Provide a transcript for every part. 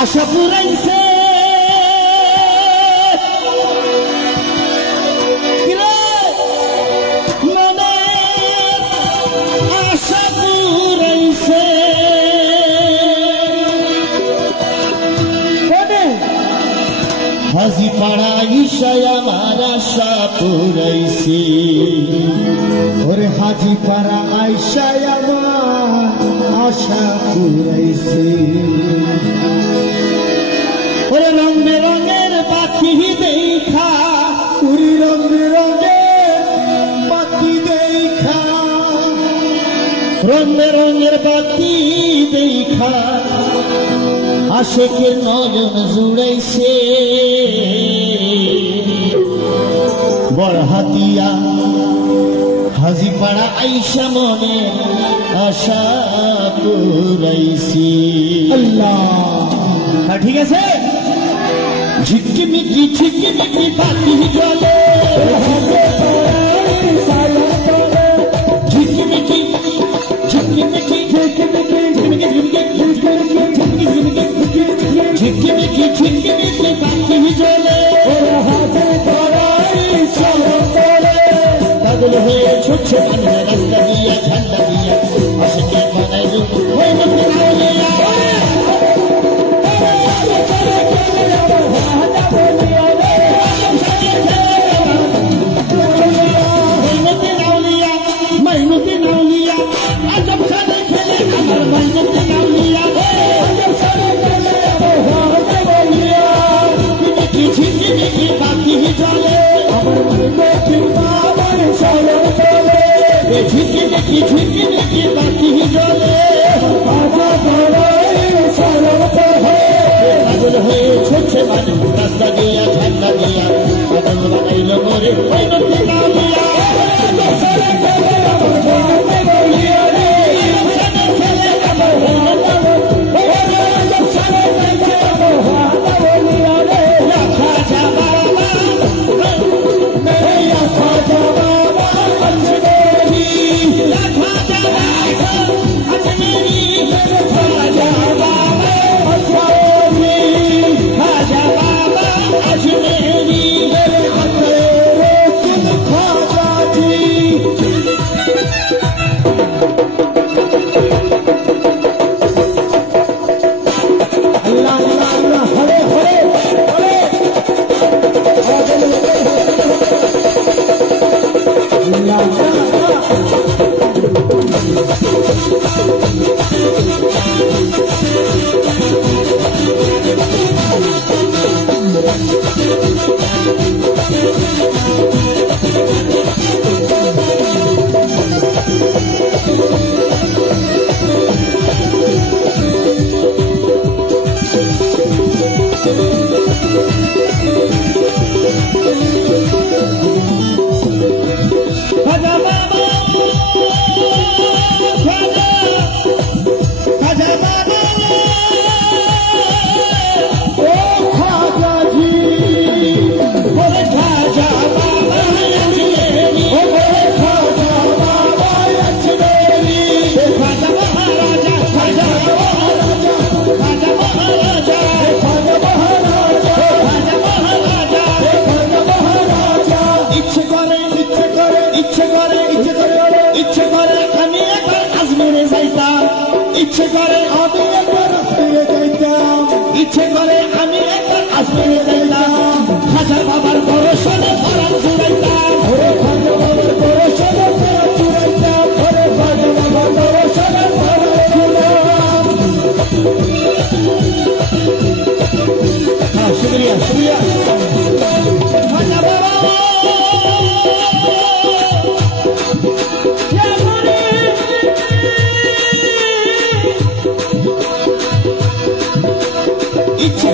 আশা পুরাইছে মনে আশা পুরাইছে হাজি পাড়া ঈশায় আমার আশা পুরাইছে ওরে হাজি পাড়া ঈশায় আমার আশা পুরাইছে ওরে রং বেরঙের বাতি দেখা উড়ি রং বেরঙের বাতি দেখা রং বেরঙের বাতি দেখা আশেকের নয়ন জুড়াইছে বরহাতিয়া হাজিপাড়া আইসা মনে আশা পুরাইছি আল্লাহ। ঠিক আছে ঝিকমিকি ঝিকমিকি বাতি জ্বলে ঝিকমিকি ঝিকমিকি ঝিকমিকি ঝিকমিকি বাতি জ্বলে পাগল হয়ে ছুটছে রাস্তা দিয়া ঠান্ডা দিয়া আশিকে বানাই ঝিকমিকি ঝিকমিকি বাতি জ্বলে পাগল হয়ে ছুটছে মানুষ রাস্তা দিয়া ঠান্ডা দিয়া পাগল বানাইল মরে ইচ্ছে করে আমি একবার ফিরে যাইতাম ইচ্ছে করে আমি একবার ফিরে যাইতাম খাজা বাবার পরশনে ভরান জুড়াইতাম ওরে খাজা বাবার পরশনে ভরান জুড়াইতাম ওরে খাজা বাবার পরশনে ভরান জুড়াইতাম। হ্যাঁ শুক্রিয়া শুক্রিয়া খাজা বাবা ইচ্ছে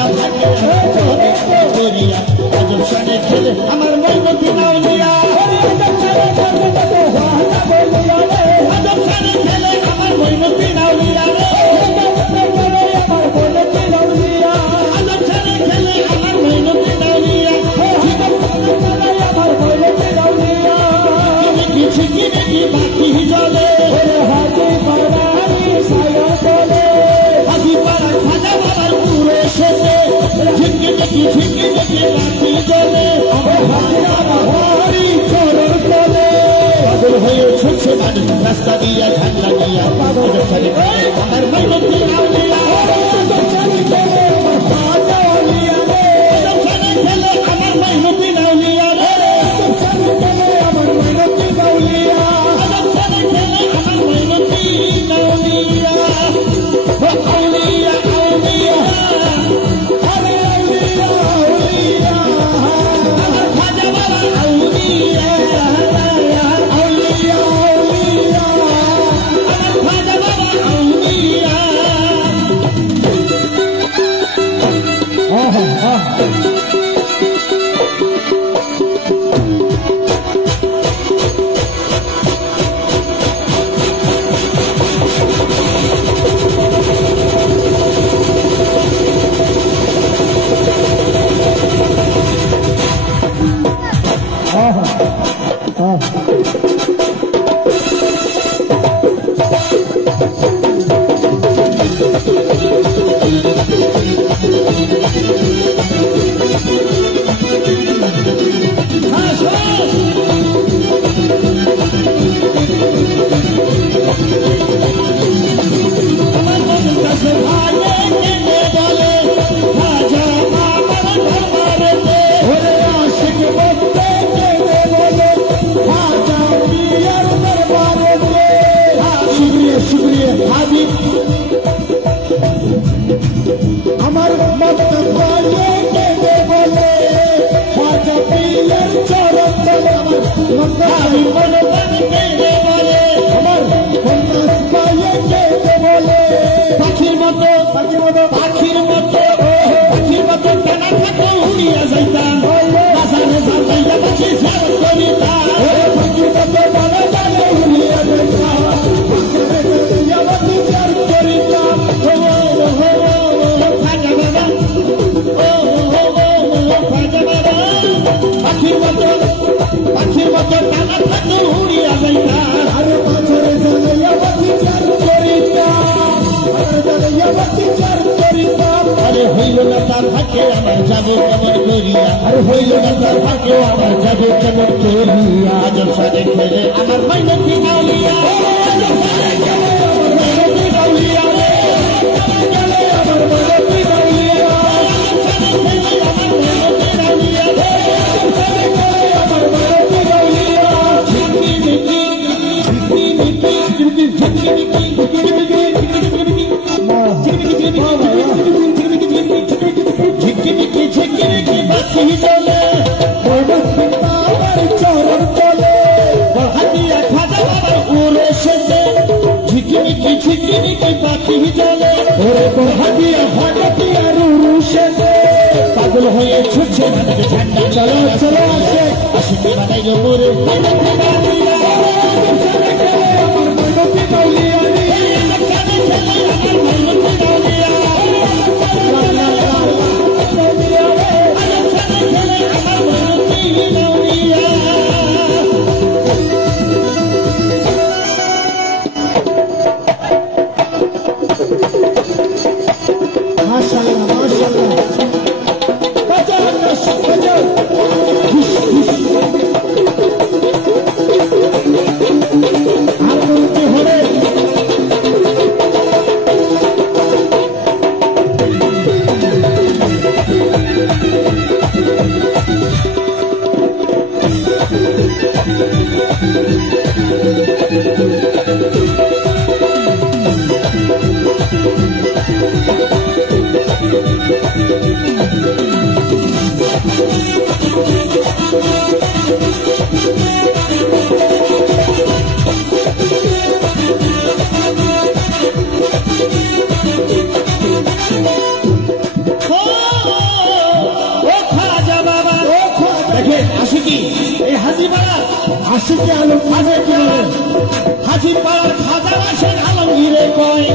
না থাকে করিয়া আজব সানে খেলে আমার মৈনতি নাউলিয়া আজব সানে খেলে আমার মৈনতি নাউলিয়া আজব সানে খেলে আমার মৈনতি নাউলিয়া কিছু কিনে কি বাকি জলে হাজি পাড়া খাজা বাবার পুরো এসেছে ঝিঙ্গি দেখি বাকি জলে চরণ চলে পাগল হয়ে ছুটছে মানুষ রাস্তা দিয়া ঝান্ডা দিয়া আমার মৈনতি নাউলিয়া খেলে আমার মৈনতি নাউলিয়া আমার মত বলে কেঁদে বলে খাজা পীরের চরণ তলে আমি মনে কেঁদে বলে আমার কন্যাস পায়ে কেঁদে বলে পাখির মতো টানা থাকো উড়িয়া যাইতাম বাজারে যাইয়া পাখি সার করিতাম পাখির মতো ডালে ডালে উড়িয়া যাইতাম বিচার করিতাম পাখির মতো টানা থাকো উড়িয়া যাইতাম আরে পাথরে জ্বালাইয়া বিচার করিতাম আরে হইল না তার ফাঁকে আমার যাবো কেমন করিয়া আরে হইল না তার ফাঁকে আমার যাবো কেমন করিয়া আজব সানে খেলে আমার মৈনতি নাউলিয়া আজব সানে খেলে আমার মৈনতি নাউলিয়া আমার মৈনতি নাউলিয়া আজব সানে খেলে আমার মৈনতি নাউলিয়া আমার মৈনতি নাউলিয়া চরণ চলে হাতিয়া খাজা বাবার উড়ে এসেছে ঝিকিমিকি ঝিকিমিকি পাখি চলে হাতিয়া ভাটিয়া রুশেছে পাগল হয়ে ছুটছে ঝান্ডা চলো চলো আসে আসিতে বানাইল মোরে আমার মৈনতি নাউলিয়া Oh! হাজিপাড়া আশিকে আলম খাজা কি বলে হাজিপাড়ার খাজা আসেন আলমগীরে কয়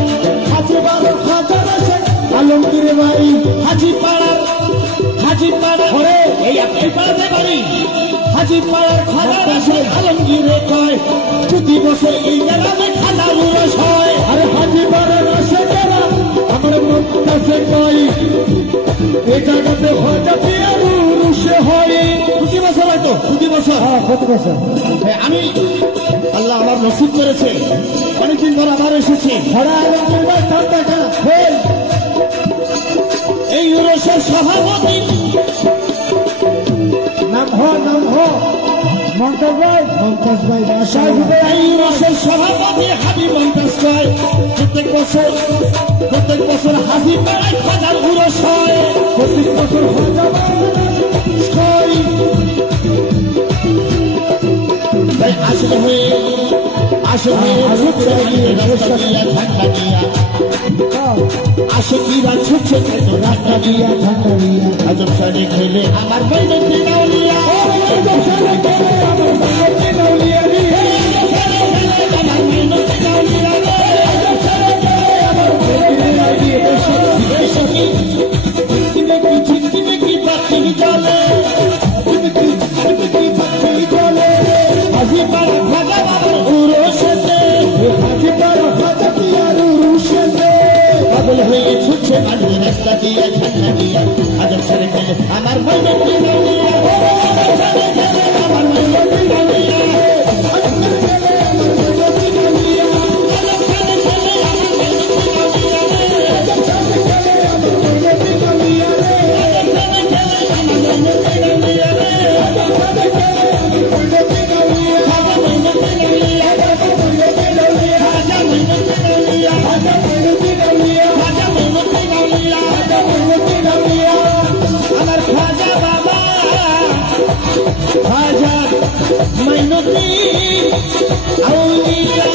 হাজিবাড়া খাজা আসেন আলমগীর বাড়ি হাজিপাড়ার ওরে এই পাড়াতে বাড়ি হাজিপাড়ার খাজা আসেন আলমগীরে কয় প্রতি বছর এই গ্রামে খাজা উরস হয় আরে হাজিবাড়া আসে যারা আমার মন কাছে কই এই জায়গাতে খাজা পিয়ার উরুষে হয় প্রতি বছর হয়তো প্রতি বছর হ্যাঁ প্রতি বছর আমি আল্লাহ আমার নসিব করেছে অনেকদিন পর আবার এসেছি ঘোড়া আলমগীর বাড়ি ঠান্ডা খেলা এই উরসের সভাপতি নাম হ মমতাজ ভাই বাসায় এই উরসের সভাপতি হাবিব মমতাজ কয় প্রত্যেক বছর হাজিপাড়ায় খাজার উরস হয় প্রত্যেক বছর খাজা কয় তাই আসলে হয়ে ছুটছে রাস্তা দিয়া ঠান্ডা দিয়া আশিকিরা ছুটছে রাস্তা দিয়া ঠান্ডা দিয়া আজব সারি খেলে আমার বইদের দিনাউলিয়া ছুটছে মানুষ রাস্তা দিয়া ঠান্ডা দিয়া আজব সারি খেলে আমার বইদের দিনাউলিয়া আমার বইদের দিনাউলিয়া আমার খাজা বাবা খাজা মাইনতি আউলিয়া